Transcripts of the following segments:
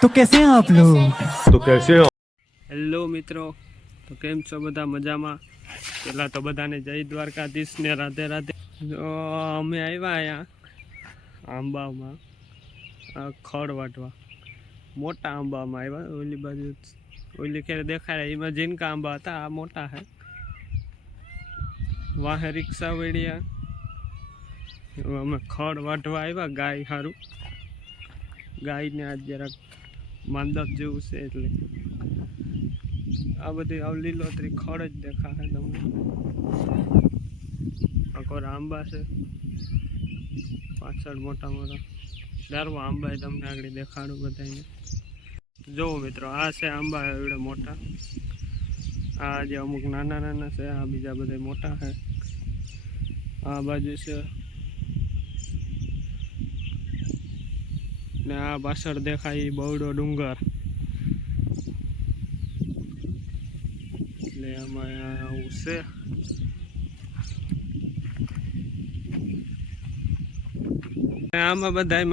तो कैसे हैं आप लोग? तो कैसे हो? હેલો મિત્રો, તો કેમ છો બધા? મજામાં? પહેલાં તો બધાને જય દ્વારકાધીશ ને રાધે રાધે. તો અમે આવ્યા અહીંયા આંબામાં ખડ વાટવા. મોટા આંબામાં આવ્યા. ઓલી બાજુ ઓલી ખેર દેખાય એમાં જીનકા આંબા હતા, આ મોટા છે. વાહે રિક્ષા વેડ્યા. અમે ખડ વાટવા આવ્યા ગાય સારું. ગાયને આજ જરાક માંદક જેવું છે એટલે આ બધી આવ લીલોતરી ખડ જ દેખાશે તમને. આખો આંબા છે પાછળ મોટા મોટા ડારવા આંબા તમને આગળ દેખાડું બધાને. જોવો મિત્રો, આ છે આંબા એવડે મોટા. આ જે અમુક નાના નાના છે, આ બીજા બધા મોટા છે. આ બાજુ છે ને આ પાછળ દેખાય બવડો ડુંગર. એટલે આમાં આવું છે. આમાં બધા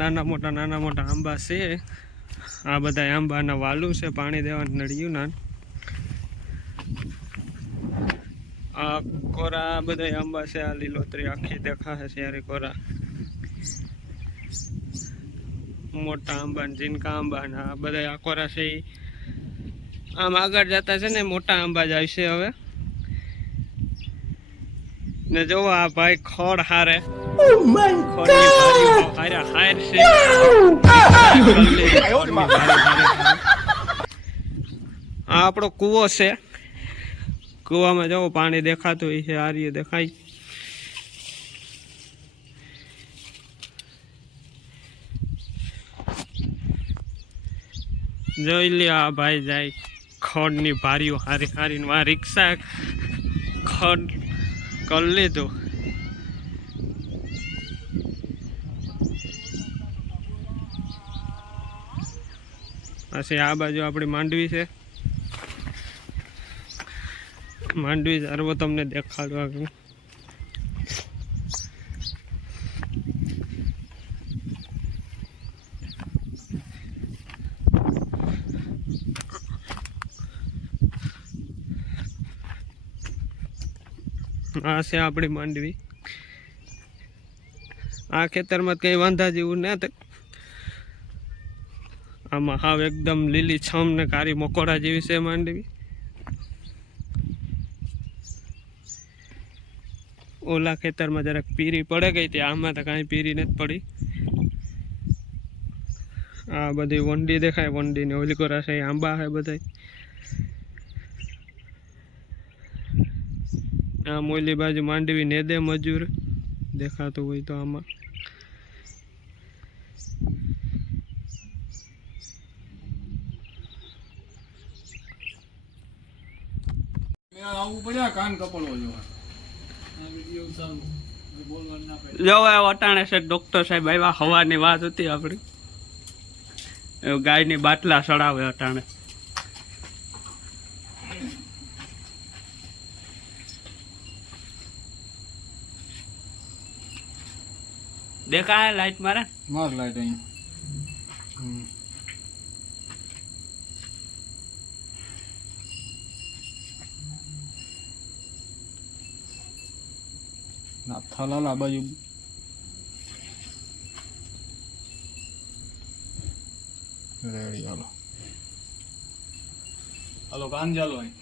નાના મોટા આંબા છે. આ બધા આંબાના વાલું છે, પાણી દેવાનું નળિયું ના. આ કોરા બધા આંબા છે. આ લીલોતરી આખી દેખાશે ત્યારે કોરા મોટા આંબા ને જીનકા આંબા ને આ બધા આ કોરા છે. આમ આગળ જતા છે ને મોટા આંબા જાય છે હવે. ને જોવો આ ભાઈ ખડ હારે હાર છે. આ આપણો કૂવો છે. કૂવામાં જવો પાણી દેખાતું હોય છે. આર્ય દેખાય. જોઈ લે આ ભાઈ જાય ખડની ભારીઓ હારી હારીને આ રિક્ષા ખડ કરી લીધું. પછી આ બાજુ આપણી માંડવી છે. માંડવી ઝારવો તમને દેખાડવા. આ છે આપણી માંડવી. આ ખેતરમાં કઈ વાંધા જેવું ના થાય. આમાં હાવ એકદમ લીલી છમ ને કાળી મકોડા જેવી છે માંડવી. ઓલા ખેતરમાં જરાક પીરી પડે ગઈ હતી, આમાં તો કાંઈ પીરી નથી પડી. આ બધી વંડી દેખાય, વંડી ને ઓલી કોરા છે આંબા છે બધા. આ મોલી બાજુ માંડવી નેદે મજૂર દેખાતું હોય તો આમાં. જો વટાણે છે ડોક્ટર સાહેબ આવ્યા. હવાની વાત હતી આપણી. ગાયની બાટલા ચડાવે અટાણે. દેખાય લાઈટ મારે માર લાઈટ અહીં ના થલાલા બાજુ રેડી. હાલો હાલો કાન ચાલો અહીં.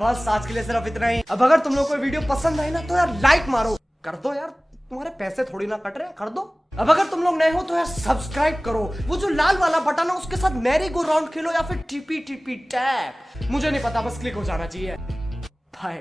बस आज के लिए सिर्फ इतना ही. अब अगर तुम लोग को वीडियो पसंद आई ना तो यार लाइक मारो. कर दो यार, तुम्हारे पैसे थोड़ी ना कट रहे, कर दो. अब अगर तुम लोग नए हो तो यार सब्सक्राइब करो. वो जो लाल वाला बटन है उसके साथ मैरी गो राउंड खेलो या फिर टीपी टीपी टैप, मुझे नहीं पता, बस क्लिक हो जाना चाहिए. बाय.